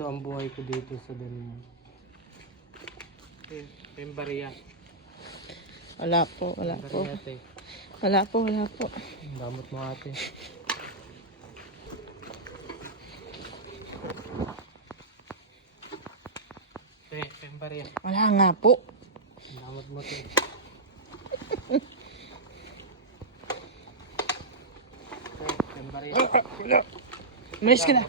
Ito ang buhay ko dito sa Denmark. Pembaria. Wala po, wala po. Ate. Wala po, wala po. Damot mo ate. Pembaria. Wala nga po. Damot mo ito. Pembaria. Malis ka na.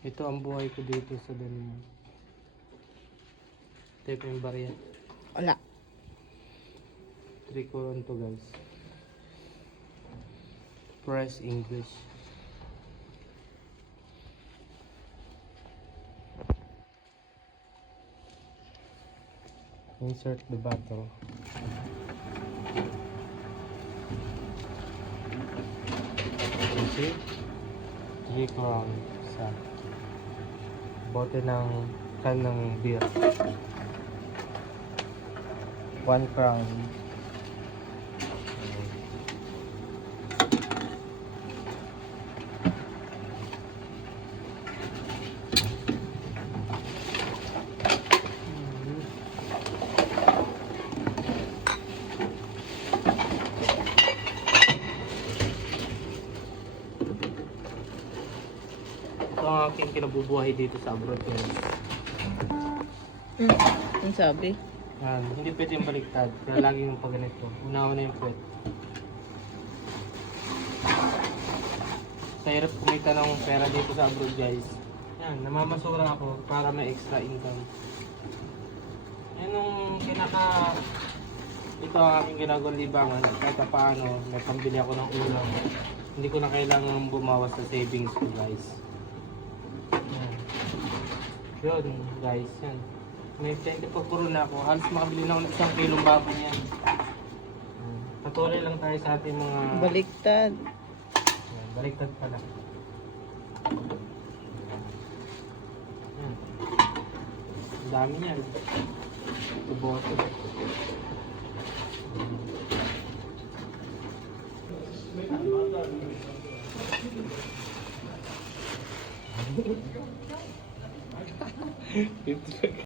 Ito ang buhay ko dito sa Denmark. Ito yung Pembaria. Wala. Tricolon to guys. Press English. Insert the bottle. You see? 3 crown sa bote ng can ng beer. 1 crown. Ito ang aking kinabubuhay dito sa abroad guys. Ang sabi? Yan, hindi pwede yung baliktad. Kaya lagi yung pag ganito. Una-una yung puwet. Sa hirap kumita ng pera dito sa abroad guys. Yan, namamasura ako para may extra income. Yan yung ito ang aking ginagawang libangan. Kahit paano, may pambili ako ng ulam. Hindi ko na kailangan bumawas sa savings ko guys. Yan. Yun guys, yan. May 20 pa puro na ako. Halos makabili na ako ng 1 kilong baboy niyan. Patuloy lang tayo sa ating mga... Baliktad. Yan, baliktad pala. Yan. Ang dami niyan. Ito bote.